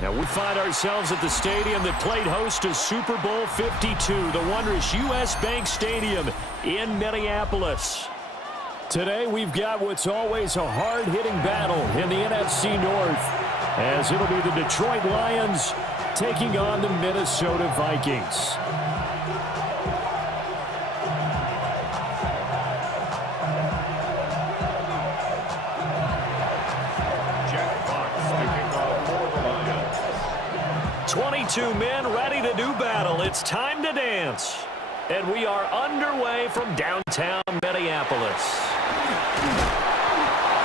Now we find ourselves at the stadium that played host to Super Bowl 52, the wondrous U.S. Bank Stadium in Minneapolis. Today we've got what's always a hard-hitting battle in the NFC North, as it'll be the Detroit Lions taking on the Minnesota Vikings. Jack Fox kicking off for the Lions. 22 men ready to do battle. It's time to dance. And we are underway from downtown Minneapolis.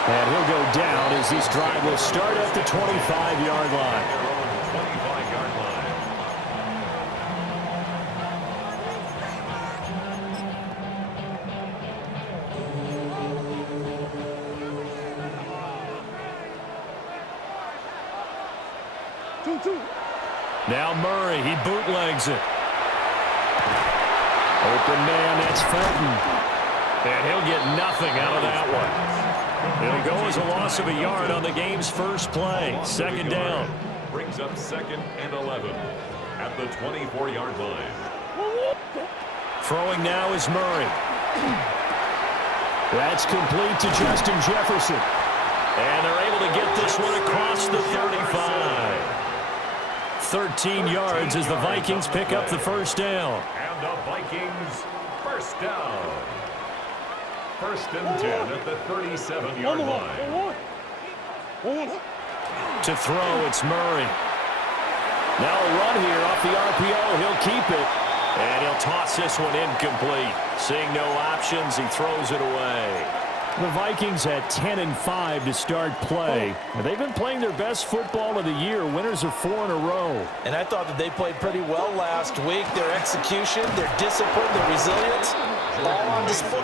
And he'll go down as this drive will start at the 25-yard line. 25-yard line. Now Murray, he bootlegs it. Open man, that's Felton. And he'll get nothing out of that one. It'll go as a loss of a yard on the game's first play. Second down. Brings up 2nd and 11 at the 24-yard line. Throwing now is Murray. That's complete to Justin Jefferson. And they're able to get this one across the 35. 13 yards as the Vikings pick up the first down. And the Vikings first down. 1st and 10 at the 37-yard line. To throw, it's Murray. Now a run here off the RPO. He'll keep it. And he'll toss this one incomplete. Seeing no options, he throws it away. The Vikings at 10-5 to start play. They've been playing their best football of the year. Winners of 4 in a row. And I thought that they played pretty well last week. Their execution, their discipline, their resilience, all on display.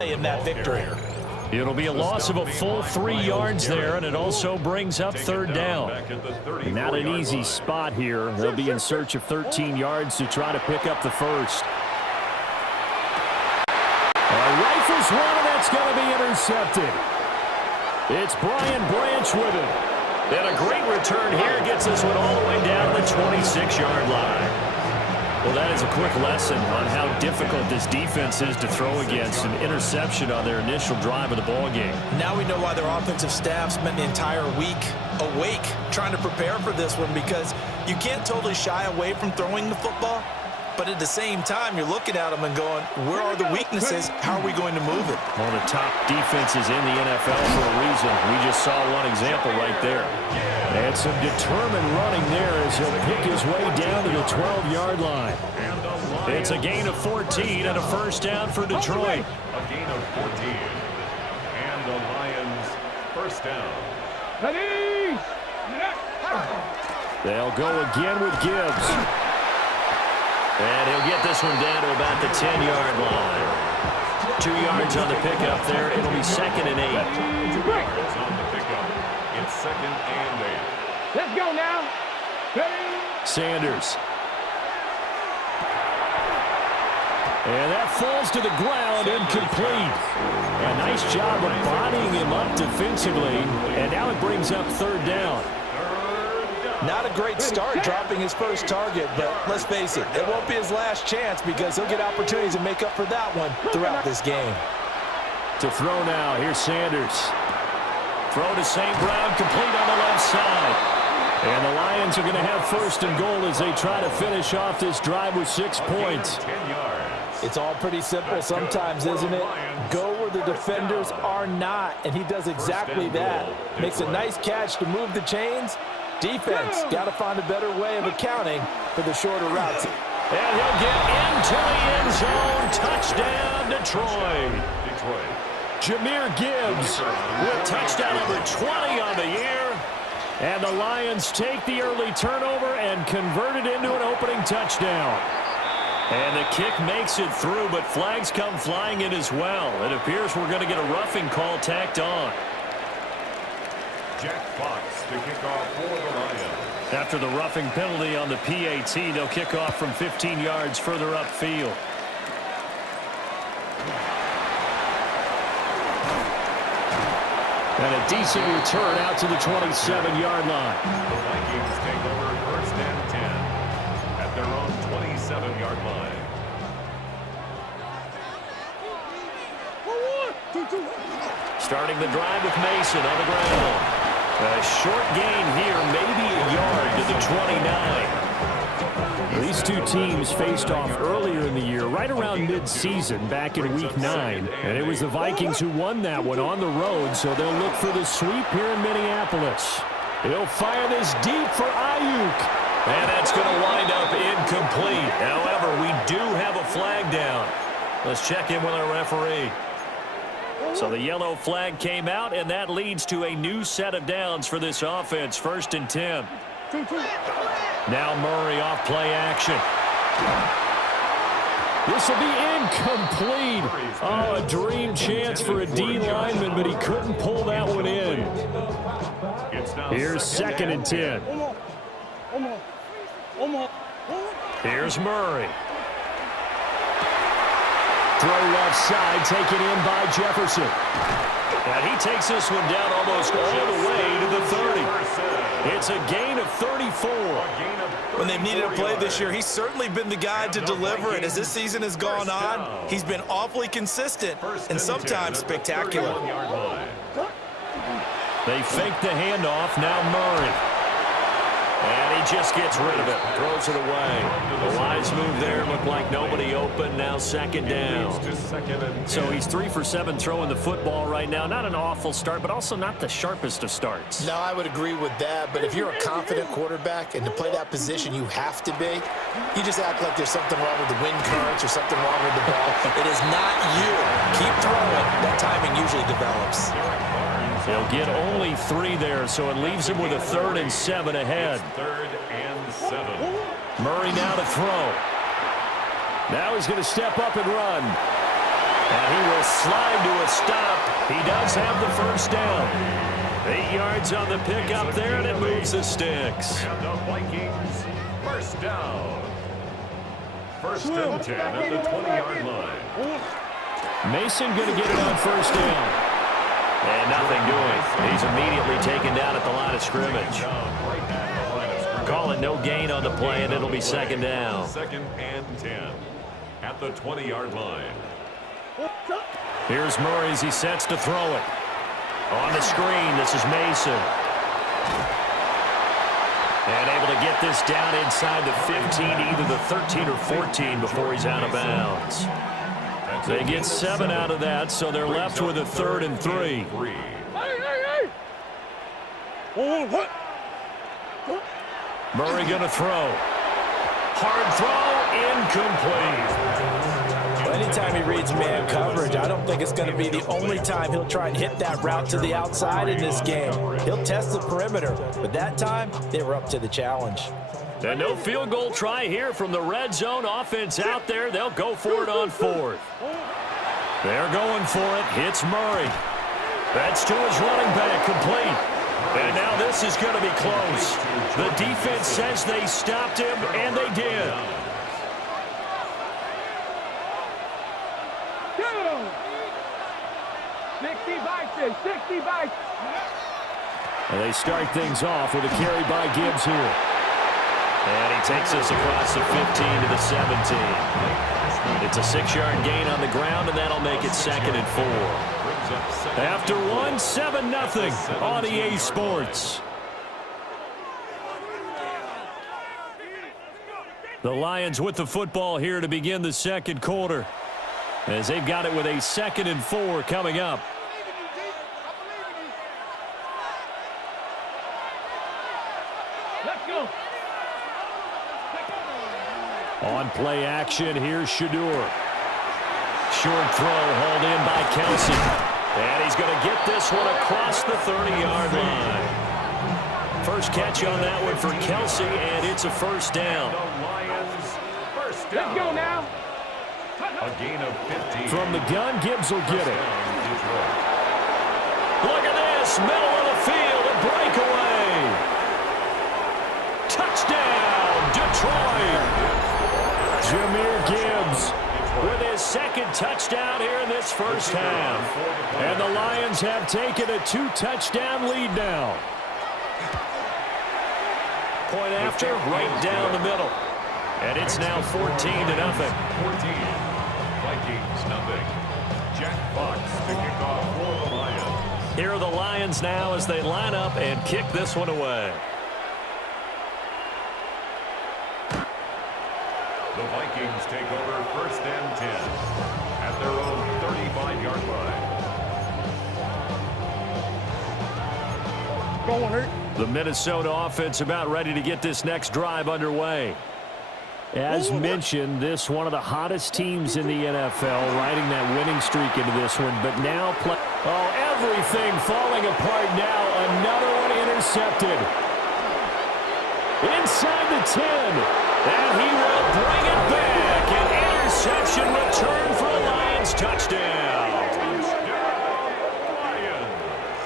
In that victory. It'll be a loss of a full 3 yards there, and it also brings up third down. Not an easy spot here. They'll be in search of 13 yards to try to pick up the first. Rifles one, and that's going to be intercepted. It's Brian Branch with it. And a great return here gets this one all the way down the 26-yard line. Well, that is a quick lesson on how difficult this defense is to throw against. An interception on their initial drive of the ballgame. Now we know why their offensive staff spent the entire week awake trying to prepare for this one, because you can't totally shy away from throwing the football, but at the same time, you're looking at them and going, where are the weaknesses? How are we going to move it? One of the top defenses in the NFL for a reason. We just saw one example right there. And some determined running there as he'll pick his way down to the 12-yard line. It's a gain of 14 and a first down for Detroit. A gain of 14. And the Lions first down. They'll go again with Gibbs. And he'll get this one down to about the 10-yard line. 2 yards on the pickup there. It'll be 2nd and 8. 2 yards on the pickup. It's 2nd and 8. Let's go now. Sanders. And that falls to the ground, incomplete. A nice job of bodying him up defensively. And now it brings up third down. Not a great start dropping his first target, but let's face it, it won't be his last chance, because he'll get opportunities to make up for that one throughout this game. To throw now, here's Sanders. Throw to St. Brown, complete on the left side. And the Lions are going to have 1st and goal as they try to finish off this drive with 6 points. 10 yards. It's all pretty simple sometimes, isn't it? Go where the defenders are not, and he does exactly that. Makes a nice catch to move the chains. Defense got to find a better way of accounting for the shorter routes. And he'll get into the end zone. Touchdown, Detroit. Jahmyr Gibbs with touchdown number 20 on the year. And the Lions take the early turnover and convert it into an opening touchdown. And the kick makes it through, but flags come flying in as well. It appears we're going to get a roughing call tacked on. Jack Fox to kick off for the Lions. After the roughing penalty on the PAT, they'll kick off from 15 yards further upfield. And a decent return out to the 27-yard line. The Vikings take over 1st and 10 at their own 27-yard line. Starting the drive with Mason on the ground. A short gain here, maybe a yard to the 29. These two teams faced off earlier in the year, right around mid-season, back in Week 9. And it was the Vikings who won that one on the road, so they'll look for the sweep here in Minneapolis. He'll fire this deep for Ayuk. And that's going to wind up incomplete. However, we do have a flag down. Let's check in with our referee. So the yellow flag came out, and that leads to a new set of downs for this offense. 1st and 10. Now Murray off play action. This will be incomplete. Oh, a dream chance for a D lineman, but he couldn't pull that one in. Here's 2nd and 10. Here's Murray. Throw left side, taken in by Jefferson. And he takes this one down almost all the way to the 30. It's a gain of 34. When they've needed a play this year, he's certainly been the guy to deliver. And as this season has gone on, he's been awfully consistent and sometimes spectacular. They fake the handoff. Now Murray. And he just gets rid of it. Throws it away. The wise move there. Looked like nobody open. Now 2nd down. So he's 3 for 7 throwing the football right now. Not an awful start, but also not the sharpest of starts. No, I would agree with that. But if you're a confident quarterback and to play that position you have to be, you just act like there's something wrong with the wind currents or something wrong with the ball. It is not you. Keep throwing. That timing usually develops. They'll get only 3 there, so it leaves him with a 3rd and 7 ahead. 3rd and 7. Murray now to throw. Now he's going to step up and run. And he will slide to a stop. He does have the 1st down. 8 yards on the pickup there, and it moves the sticks. And the Vikings, 1st down. 1st and 10 at the 20-yard line. Mason going to get it on 1st down. And nothing doing. He's immediately taken down at the line of scrimmage. Call it no gain on the play, and it'll be 2nd down. 2nd and 10 at the 20-yard line. Here's Murray as he sets to throw it. On the screen, this is Mason. And able to get this down inside the 15, either the 13 or 14 before he's out of bounds. They get 7 out of that, so they're left with a 3rd and 3. Murray going to throw. Hard throw, incomplete. Well, anytime he reads man coverage, I don't think it's going to be the only time he'll try and hit that route to the outside in this game. He'll test the perimeter, but that time they were up to the challenge. And no field goal try here from the red zone offense out there. They'll go for it on 4th. They're going for it. Hits Murray. That's to his running back, complete. And now this is going to be close. The defense says they stopped him, and they did. 60. And they start things off with a carry by Gibbs here. And he takes us across the 15 to the 17. It's a 6-yard gain on the ground, and that'll make it 2nd and 4. After 1, 7-0 on EA Sports. The Lions with the football here to begin the 2nd quarter, as they've got it with a 2nd and 4 coming up. On play action, here's Shedeur. Short throw hauled in by Kelsey. And he's going to get this one across the 30-yard line. First catch on that one for Kelsey, and it's a 1st down. The Lions, 1st down. Let's go now. A gain of 15. From the gun, Gibbs will get it. Look at this, middle of the field, a breakaway. Touchdown, Detroit. Jahmyr Gibbs with his 2nd touchdown here in this 1st half. And the Lions have taken a 2-touchdown lead now. Point after, right down the middle. And it's now 14-0. 14. Vikings, nothing. Jack Fox picking off for the Lions. Here are the Lions now as they line up and kick this one away. The Vikings take over 1st and 10 at their own 35-yard line. The Minnesota offense about ready to get this next drive underway. As mentioned, this one of the hottest teams in the NFL, riding that winning streak into this one, but now everything falling apart now. Another one intercepted. Inside the 10, and he will bring it back. An interception return for a Lions touchdown.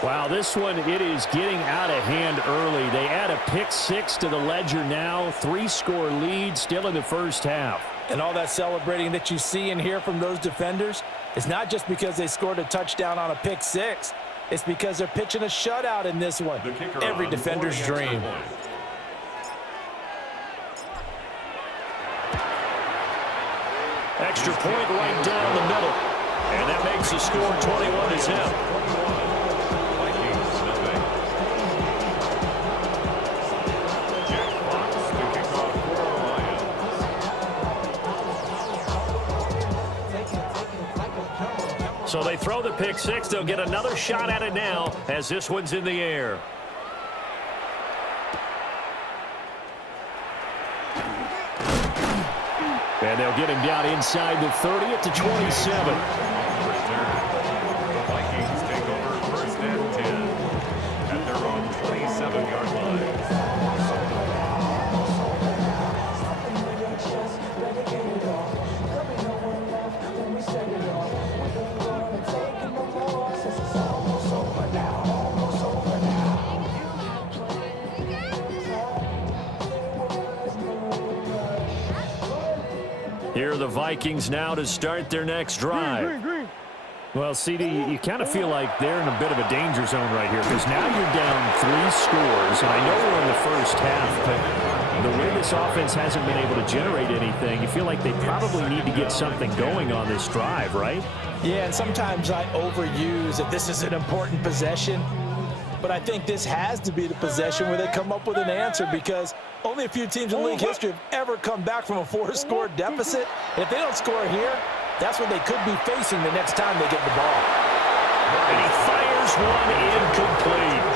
Wow, this one, it is getting out of hand early. They add a pick 6 to the ledger now. 3-score lead still in the first half. And all that celebrating that you see and hear from those defenders is not just because they scored a touchdown on a pick 6. It's because they're pitching a shutout in this one. Every defender's dream. Extra point right down the middle. And that makes the score 21-10. So they throw the pick 6. They'll get another shot at it now as this one's in the air. And they'll get him down inside the 30 at the 27. The Vikings take over 1st and 10 at their own 27-yard line. Here are the Vikings now to start their next drive. Well, CD, you kind of feel like they're in a bit of a danger zone right here because now you're down 3 scores, and I know we're in the first half, but the way this offense hasn't been able to generate anything, you feel like they probably need to get something going on this drive, right? Yeah, and sometimes I overuse that this is an important possession, but I think this has to be the possession where they come up with an answer because only a few teams in league history have ever come back from a 4-score deficit. And if they don't score here, that's what they could be facing the next time they get the ball. And he fires one incomplete.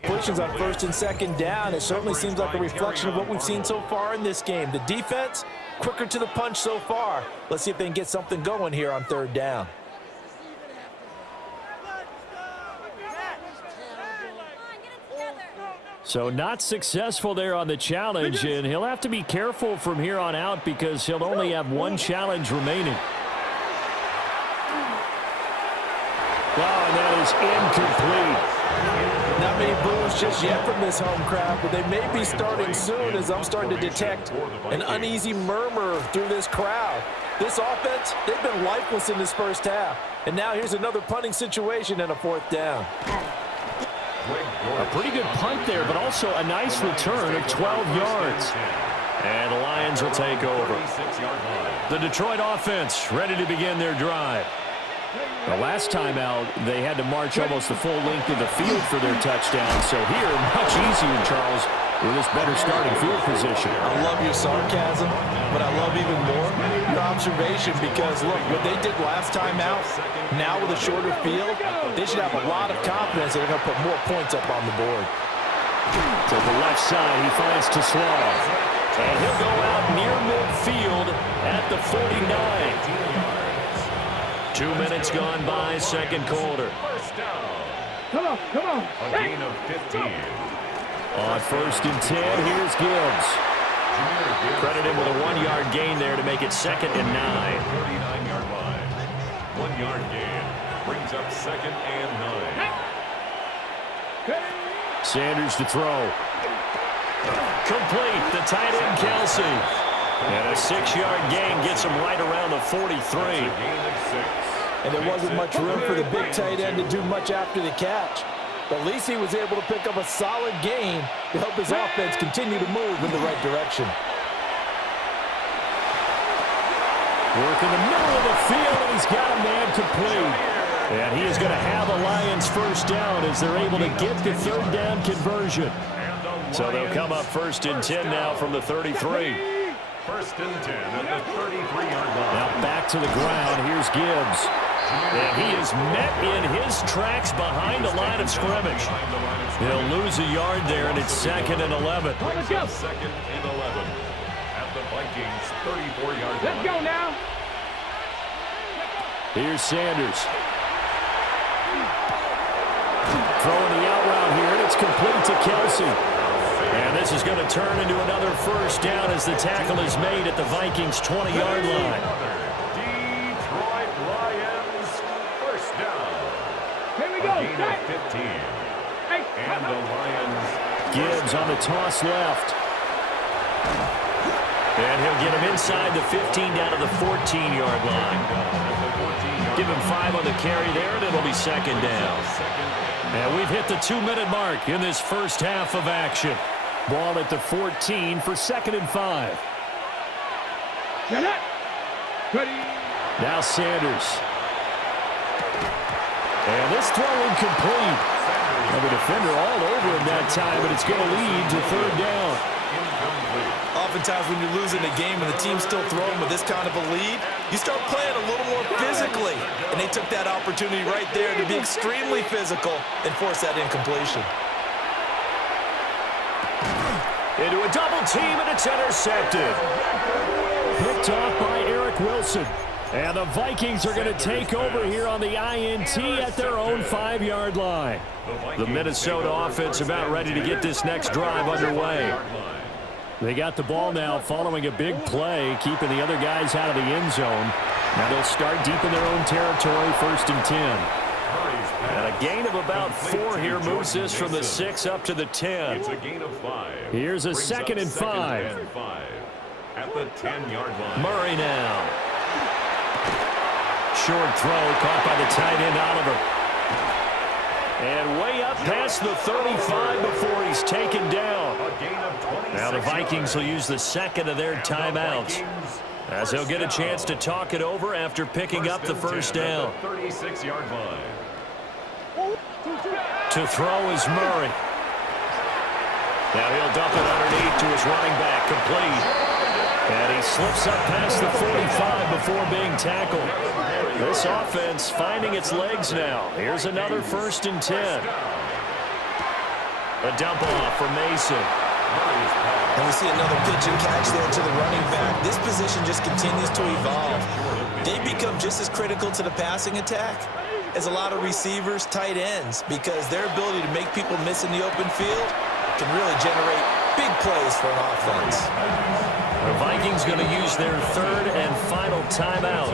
Completions on 1st and 2nd down. It certainly seems like a reflection of what we've seen so far in this game. The defense, quicker to the punch so far. Let's see if they can get something going here on 3rd down. So not successful there on the challenge, and he'll have to be careful from here on out because he'll only have 1 challenge remaining. Wow, and that is incomplete. Not many boos just yet from this home crowd, but they may be starting soon as I'm starting to detect an uneasy murmur through this crowd. This offense, they've been lifeless in this first half. And now here's another punting situation and a 4th down. A pretty good punt there, but also a nice return of 12 yards. And the Lions will take over. The Detroit offense ready to begin their drive. The last time out, they had to march almost the full length of the field for their touchdown. So here, much easier, Charles, with this better starting field position. I love your sarcasm, but I love even more your observation because, look, what they did last time out, now with a shorter field, they should have a lot of confidence that they're going to put more points up on the board. To the left side, he finds Tesla. And he'll go out near midfield at the 49. 2 minutes gone by, 2nd quarter. First down. Come on. A gain of 15. On 1st and 10, here's Gibbs. Credit him with a 1-yard gain there to make it 2nd and 9. 39-yard line. 1-yard gain. Brings up 2nd and 9. Sanders to throw. Complete. The tight end, Kelsey. And a 6-yard gain gets him right around the 43. Gain of 6. And there wasn't much room for the big tight end to do much after the catch. But at least he was able to pick up a solid gain to help his offense continue to move in the right direction. Working the middle of the field, and he's got a man complete. And he is going to have a Lions first down as they're able to get the third down conversion. So they'll come up 1st and 10 now from the 33. 1st and 10 at the 33-yard line. Now back to the ground. Here's Gibbs. And he is met in his tracks behind the line of scrimmage. He'll lose a yard there, and it's 2nd and 11. Let's go. 2nd and 11 at the Vikings 34-yard line. Let's go now. Here's Sanders. Throwing the out route here, and it's complete to Kelsey. And this is going to turn into another first down as the tackle is made at the Vikings' 20-yard line. Detroit Lions first down. Here we go. A gain of 15. Hey, And the Lions. Gibbs on the toss left. And he'll get him inside the 15 down to the 14-yard line. Give him 5 on the carry there, and it'll be 2nd down. And we've hit the 2-minute mark in this first half of action. Ball at the 14 for 2nd and 5. Get it. Ready. Now Sanders. And this throw incomplete. And the defender all over him that time, but it's going to lead to 3rd down. Oftentimes when you're losing a game and the team's still throwing with this kind of a lead, you start playing a little more physically. And they took that opportunity right there to be extremely physical and force that incompletion. Into a double team, and it's intercepted. Picked off by Eric Wilson. And the Vikings are going to take over here on the INT at their own 5-yard line. The Minnesota offense about ready to get this next drive underway. They got the ball now following a big play, keeping the other guys out of the end zone. Now they'll start deep in their own territory, 1st and 10. And a gain of about 4 here moves this from the 6 up to the 10. It's a gain of 5. Here's a 2nd and 5. At the 10-yard line. Murray now. Short throw caught by the tight end Oliver. And way up past the 35 before he's taken down. Now the Vikings will use the 2nd of their timeouts, as they'll get a chance to talk it over after picking up the first down. 36-yard line. To throw is Murray. Now he'll dump it underneath to his running back, complete. And he slips up past the 45 before being tackled. This offense finding its legs now. Here's another 1st and 10. A dump off for Mason. And we see another pitch and catch there to the running back. This position just continues to evolve. They become just as critical to the passing attack as a lot of receivers, tight ends, because their ability to make people miss in the open field can really generate big plays for an offense. The Vikings going to use their 3rd and final timeout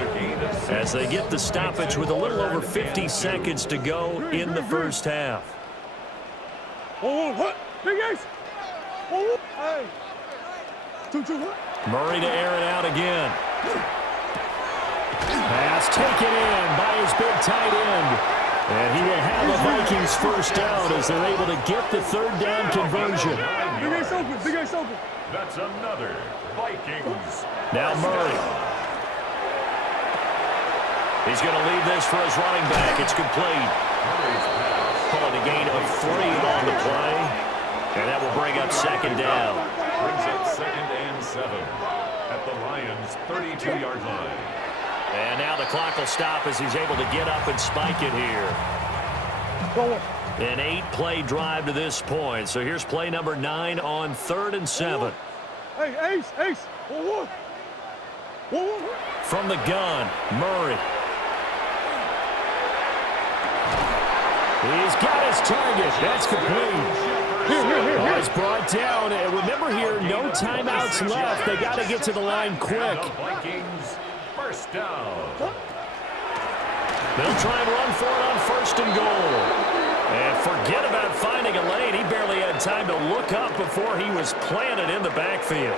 as they get the stoppage with a little over 50 seconds to go in the first half. Murray to air it out again. Pass taken in by his big tight end. And he will have the Vikings first down as they're able to get the 3rd down conversion. That's another Vikings. Now Murray. He's going to leave this for his running back. It's complete. Pulling a gain of 3 on the play. And that will bring up 2nd down. Brings up 2nd and 7 at the Lions' 32-yard line. And now the clock will stop as he's able to get up and spike it here. An 8-play drive to this point. So here's play number 9 on 3rd and 7. Hey, Ace. From the gun, Murray. He's got his target. That's complete. Oh, he's brought down. And remember here, no timeouts left. They got to get to the line quick. Vikings first down. They'll try and run for it on 1st and goal. And forget about finding a lane. He barely had time to look up before he was planted in the backfield.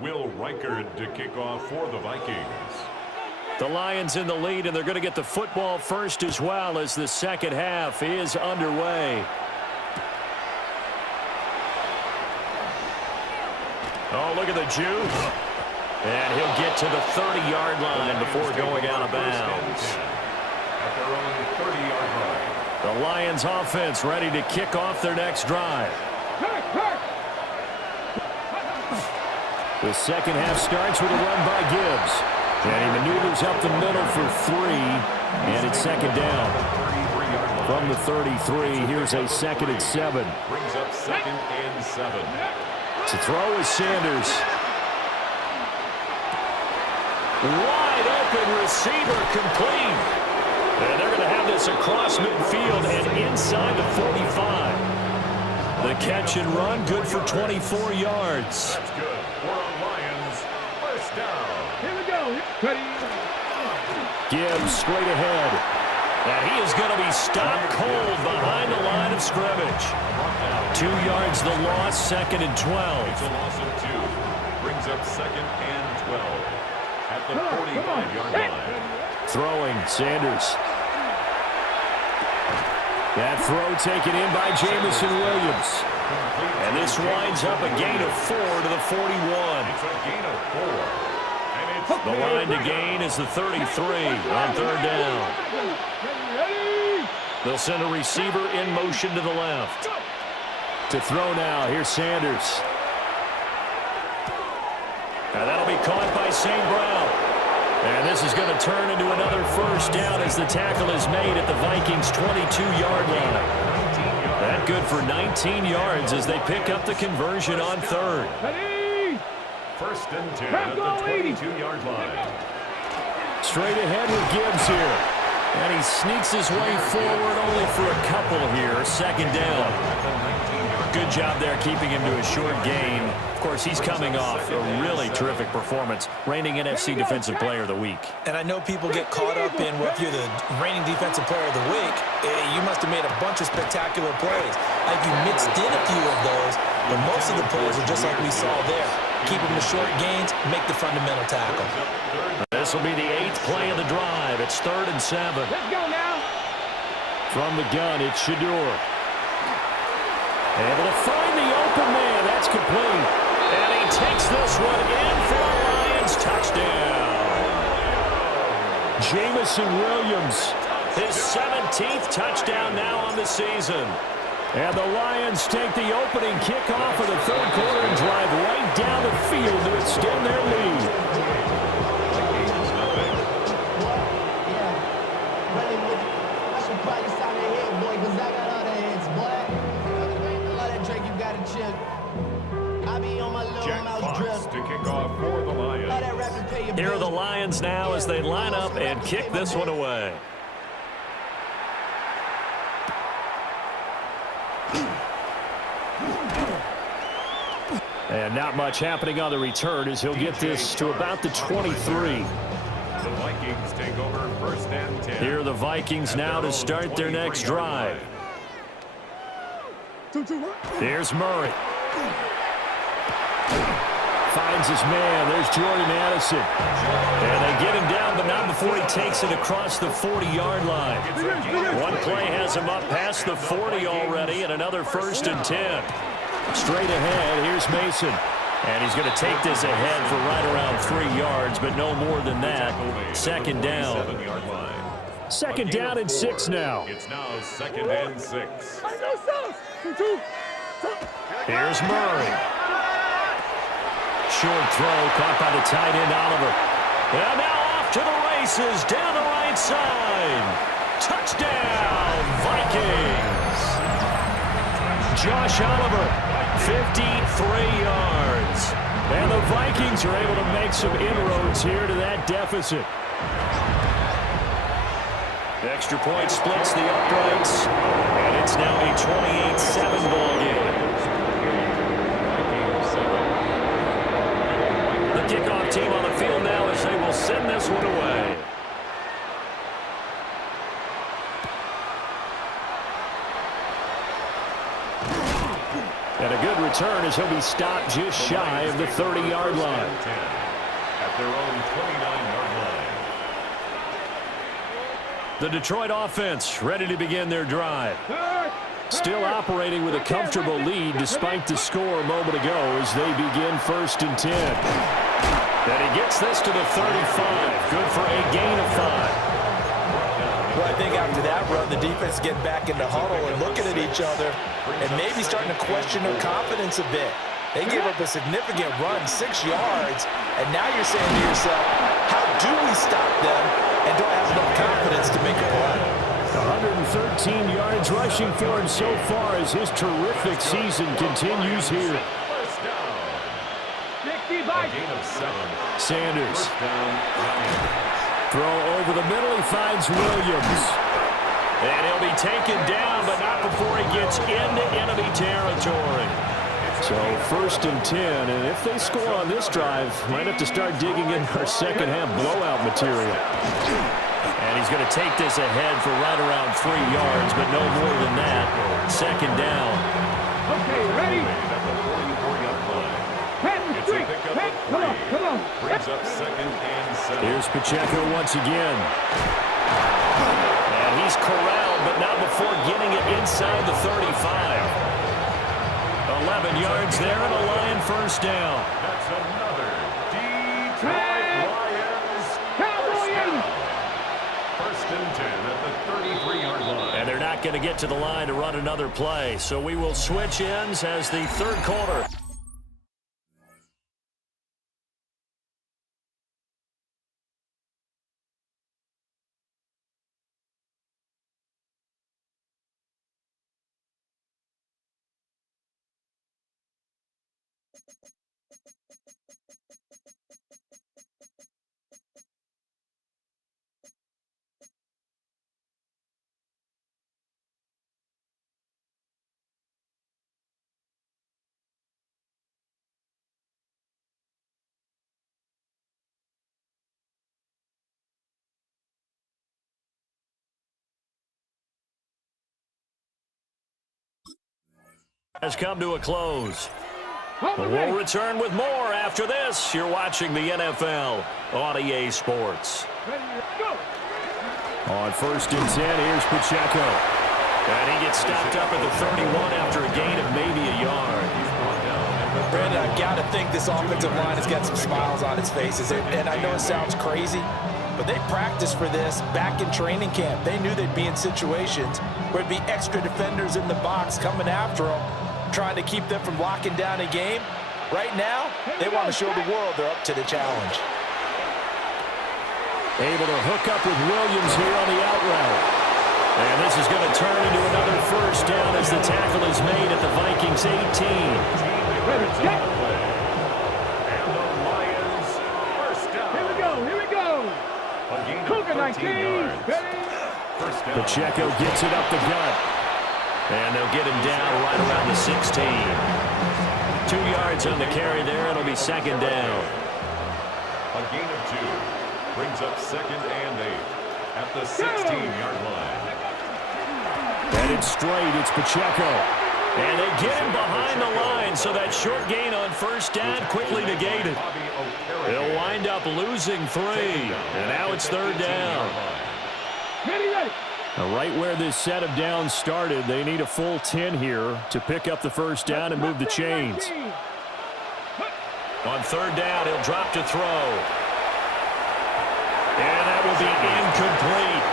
Will Reichard to kick off for the Vikings. The Lions in the lead, and they're going to get the football first as well as the second half is underway. Oh, look at the juke. And he'll get to the 30-yard line before going out of bounds. At their own 30-yard line. The Lions offense ready to kick off their next drive. The second half starts with a run by Gibbs. And he maneuvers up the middle for 3, and it's second down. From the 33, here's a 2nd and 7. Brings up 2nd and 7. To throw is Sanders. Wide open receiver complete. And they're going to have this across midfield and inside the 45. The catch and run good for 24 yards. That's good. For our Lions, first down. Here we go. Ready. Gibbs straight ahead. And he is going to be stopped cold behind the line of scrimmage. 2 yards the loss, 2nd and 12. It's a loss of 2. Brings up 2nd and 12. At the 45-yard line. Throwing, Sanders. That throw taken in by Jameson Williams. And this winds up a gain of 4 to the 41. It's a gain of 4. And it's The line to gain is the 33 on 3rd down. They'll send a receiver in motion to the left. To throw now, here's Sanders. And that'll be caught by St. Brown. And this is going to turn into another first down as the tackle is made at the Vikings' 22-yard line. That good for 19 yards as they pick up the conversion on 3rd. Ready. first and 10 at the 22-yard line. Straight ahead with Gibbs here. And he sneaks his way forward only for a couple here. 2nd down. Good job there keeping him to a short gain. Of course, he's coming off a really terrific performance, reigning NFC Defensive Player of the Week. And I know people get caught up in, well, if you're the reigning Defensive Player of the Week, you must have made a bunch of spectacular plays. Like you mixed in a few of those, but most of the plays are just like we saw there. Keep them to short gains, make the fundamental tackle. This will be the 8th play of the drive. It's 3rd and 7. Let's go now. From the gun, it's Shedeur. Able to find the open man. That's complete. And he takes this one in for a Lions touchdown. Jameson Williams, his 17th touchdown now on the season. And the Lions take the opening kickoff of the 3rd quarter and drive right down the field to extend their lead. To kick off for the Lions. Here are the Lions now as they line up and kick this one away. And not much happening on the return as he'll get this to about the 23. The Vikings take over 1st and 10. Here are the Vikings now to start their next drive. Here's Murray. Finds his man. There's Jordan Addison. And they get him down, but not before he takes it across the 40-yard line. One play has him up past the 40 already, and another 1st and 10. Straight ahead, here's Mason. And he's going to take this ahead for right around 3 yards, but no more than that. 2nd down. 2nd down and 6 now. It's now 2nd and 6. Here's Murray. Short throw caught by the tight end, Oliver. And now off to the races down the right side. Touchdown, Vikings. Josh Oliver, 53 yards. And the Vikings are able to make some inroads here to that deficit. Extra point splits the uprights. And it's now a 28-7 ball game. Kickoff team on the field now as they will send this one away. And a good return as he'll be stopped just shy of the 30-yard line. At their own 29-yard line. The Detroit offense ready to begin their drive. Still operating with a comfortable lead despite the score a moment ago as they begin 1st and 10. And he gets this to the 35. Good for a gain of 5. Well, I think after that run, the defense getting back in the huddle and looking at each other and maybe starting to question their confidence a bit. They gave up a significant run, 6 yards, and now you're saying to yourself, how do we stop them and don't have enough confidence to make a play? 113 yards rushing for him so far as his terrific season continues here. First down. A gain of 7. Sanders. First down, Lions. Throw over the middle. He finds Williams. And he'll be taken down, but not before he gets into enemy territory. So 1st and 10, and if they score on this drive, might have to start digging in our second-half blowout material. And he's going to take this ahead for right around 3 yards, but no more than that. 2nd down. Okay, ready? At the 44-yard line. Head street. Head, come on. Brings up 2nd and 7. Here's Pacheco once again. And he's corralled, but not before getting it inside the 35. 11 yards there and a Lion 1st down. That's another Detroit Lions Cowboy in. 1st and 10 at the 33-yard line. And they're not going to get to the line to run another play. So we will switch ends as the 3rd quarter. Has come to a close. We'll return with more after this. You're watching the NFL on EA Sports. Ready, go. On 1st and 10, here's Pacheco. And he gets stopped up at the 31 after a gain of maybe a yard. Brandon, I've got to think this offensive line has got some smiles on its faces. And I know it sounds crazy, but they practiced for this back in training camp. They knew they'd be in situations where there'd be extra defenders in the box coming after them, trying to keep them from locking down a game. Right now, they want to show the world they're up to the challenge. Able to hook up with Williams here on the out route. And this is going to turn into another 1st down as the tackle is made at the Vikings 18. Ready, get. And the Lions 1st down. Here we go. A gain of Cougar 13 yards. 19. Ready. 1st down. Pacheco gets it up the gut. And they'll get him down right around the 16. 2 yards on the carry there. It'll be 2nd down. A gain of 2. Brings up 2nd and 8 at the 16-yard line. Headed straight, it's Pacheco. And they get him behind the line, so that short gain on 1st down quickly negated. They'll wind up losing 3. And now it's 3rd down. Ready. Now, right where this set of downs started, they need a full 10 here to pick up the 1st down and move the chains. On 3rd down, he'll drop to throw. And that will be incomplete.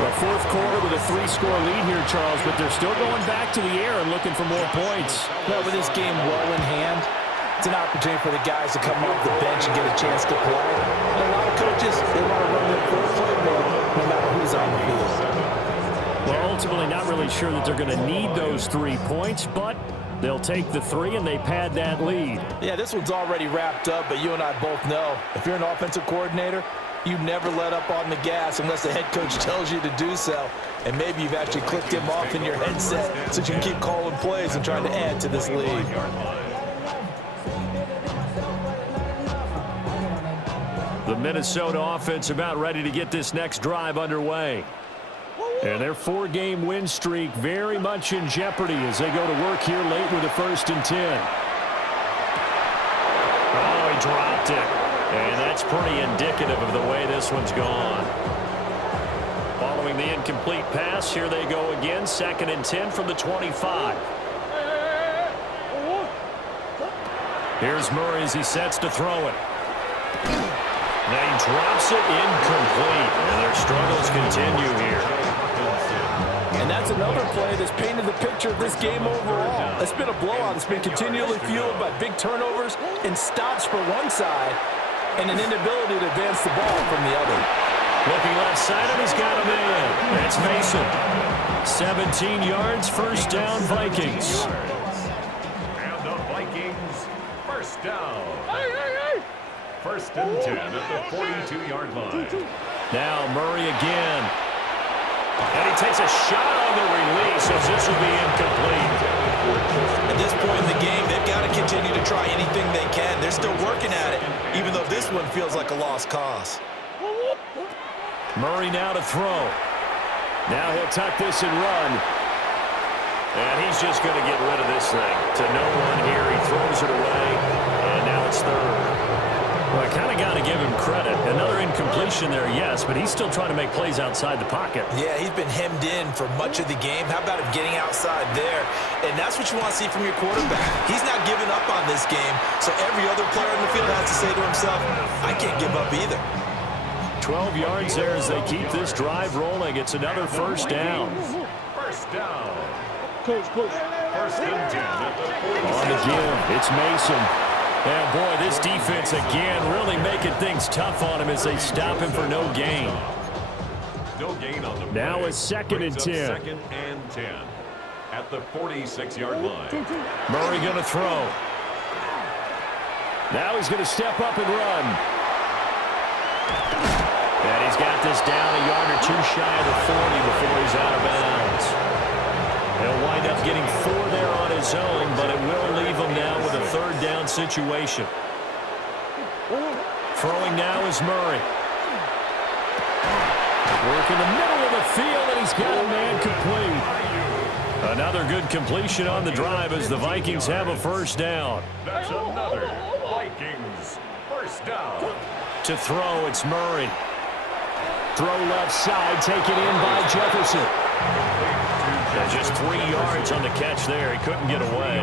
The 4th quarter with a 3-score lead here, Charles, but they're still going back to the air and looking for more points. Well, with this game well in hand, it's an opportunity for the guys to come off the bench and get a chance to play. And a lot of coaches, they want to run their full playbook no matter who's on the field. Well, ultimately not really sure that they're going to need those 3 points, but they'll take the 3 and they pad that lead. Yeah, this one's already wrapped up, but you and I both know if you're an offensive coordinator, you never let up on the gas unless the head coach tells you to do so. And maybe you've actually clicked him off in your headset so you can keep calling plays and trying to add to this lead. The Minnesota offense about ready to get this next drive underway. And their 4-game win streak very much in jeopardy as they go to work here late with a 1st and 10. Oh, he dropped it. And that's pretty indicative of the way this one's gone. Following the incomplete pass, here they go again. 2nd and 10 from the 25. Here's Murray as he sets to throw it. Now he drops it incomplete. And their struggles continue here. And that's another play that's painted the picture of this game overall. It's been a blowout. It's been continually fueled by big turnovers and stops for one side and an inability to advance the ball from the other. Looking left side, and he's got a man. It's Mason. 17 yards, 1st down, Vikings. And the Vikings, 1st down. 1st and 10 at the 42-yard line. Now Murray again. And he takes a shot on the release as this will be incomplete. At this point in the game, they've got to continue to try anything they can. They're still working at it, even though this one feels like a lost cause. Murray now to throw. Now he'll tuck this and run. And he's just going to get rid of this thing. To no one here. He throws it away. And now it's 3rd. Well, I kind of got to give him credit. Another incompletion there, yes, but he's still trying to make plays outside the pocket. Yeah, he's been hemmed in for much of the game. How about him getting outside there? And that's what you want to see from your quarterback. He's not giving up on this game, so every other player in the field has to say to himself, I can't give up either. 12 yards there as they keep this drive rolling. It's another 1st down. 1st down. Close. 1st and 10 at the 46. On the give, it's Mason. And boy, this defense again really making things tough on him as they stop him for no gain. No gain on the play. Now it's 2nd and 10. 2nd and 10 at the 46-yard line. Murray going to throw. Now he's going to step up and run. And he's got this down a yard or 2 shy of the 40 before he's out of bounds. He'll wind up getting 4 there on his own, but it will leave him now with a 3rd down situation. Throwing now is Murray. Work in the middle of the field, and he's got a man complete. Another good completion on the drive as the Vikings have a 1st down. That's another Vikings 1st down. To throw, it's Murray. Throw left side, taken in by Jefferson. Just 3 yards on the catch there. He couldn't get away.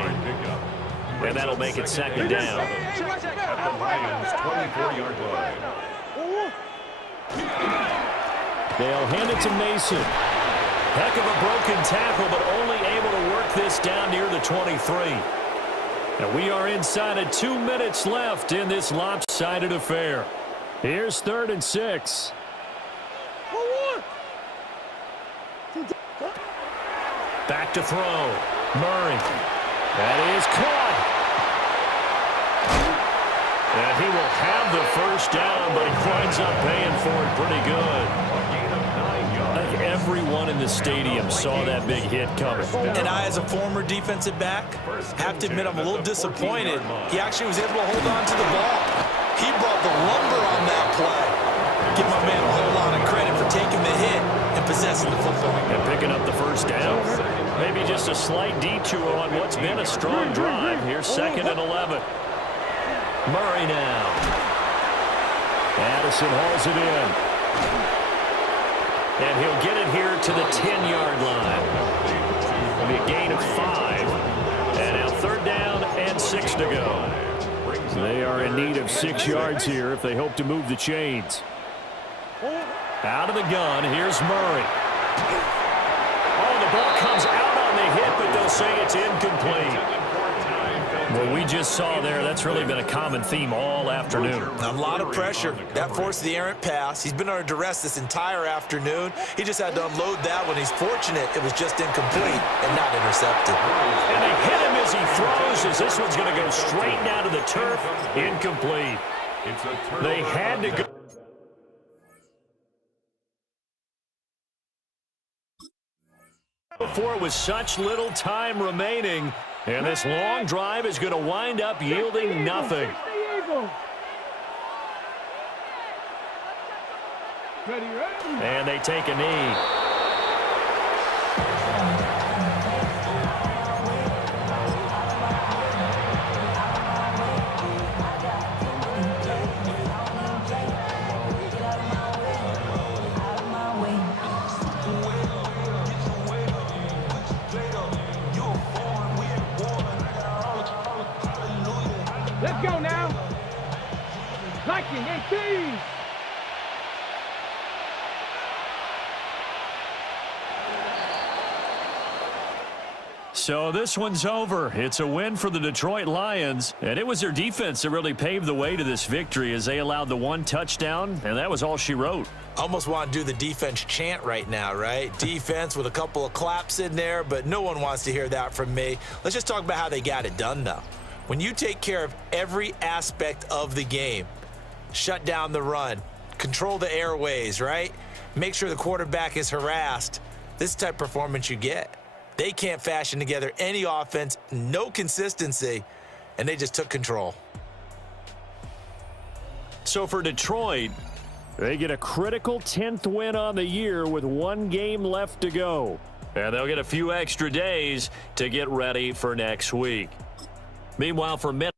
And that'll make it 2nd down. At the Lions' 24-yard line. They'll hand it to Mason. Heck of a broken tackle, but only able to work this down near the 23. And we are inside of 2 minutes left in this lopsided affair. Here's 3rd and 6. Back to throw. Murray. That is caught. And he will have the 1st down, but he winds up paying for it pretty good. I think everyone in the stadium saw that big hit coming. And I, as a former defensive back, have to admit I'm a little disappointed. He actually was able to hold on to the ball. He brought the lumber on that play. Give my man a whole lot of credit for taking the hit and possessing the football. And picking up the 1st down. Maybe just a slight detour on what's been a strong drive. Here's 2nd and 11. Murray now. Addison hauls it in. And he'll get it here to the 10-yard line. It'll be a gain of 5. And now 3rd down and 6 to go. They are in need of 6 yards here if they hope to move the chains. Out of the gun, here's Murray. Oh, the ball comes out on the hit, but they'll say it's incomplete. Well, we just saw there, that's really been a common theme all afternoon. A lot of pressure. That forced the errant pass. He's been under duress this entire afternoon. He just had to unload that one. He's fortunate it was just incomplete and not intercepted. And they hit him as he throws, as this one's going to go straight down to the turf. Incomplete. They had to go. Before with such little time remaining, and this long drive is going to wind up yielding nothing. And they take a knee. Let's go now. Viking 18. So this one's over. It's a win for the Detroit Lions, and it was their defense that really paved the way to this victory as they allowed the one touchdown, and that was all she wrote. Almost want to do the defense chant right now, right? Defense with a couple of claps in there, but no one wants to hear that from me. Let's just talk about how they got it done, though. When you take care of every aspect of the game, shut down the run, control the airways, right? Make sure the quarterback is harassed. This type of performance you get. They can't fashion together any offense, no consistency, and they just took control. So for Detroit, they get a critical 10th win on the year with one game left to go. And they'll get a few extra days to get ready for next week. Meanwhile, for Minnesota,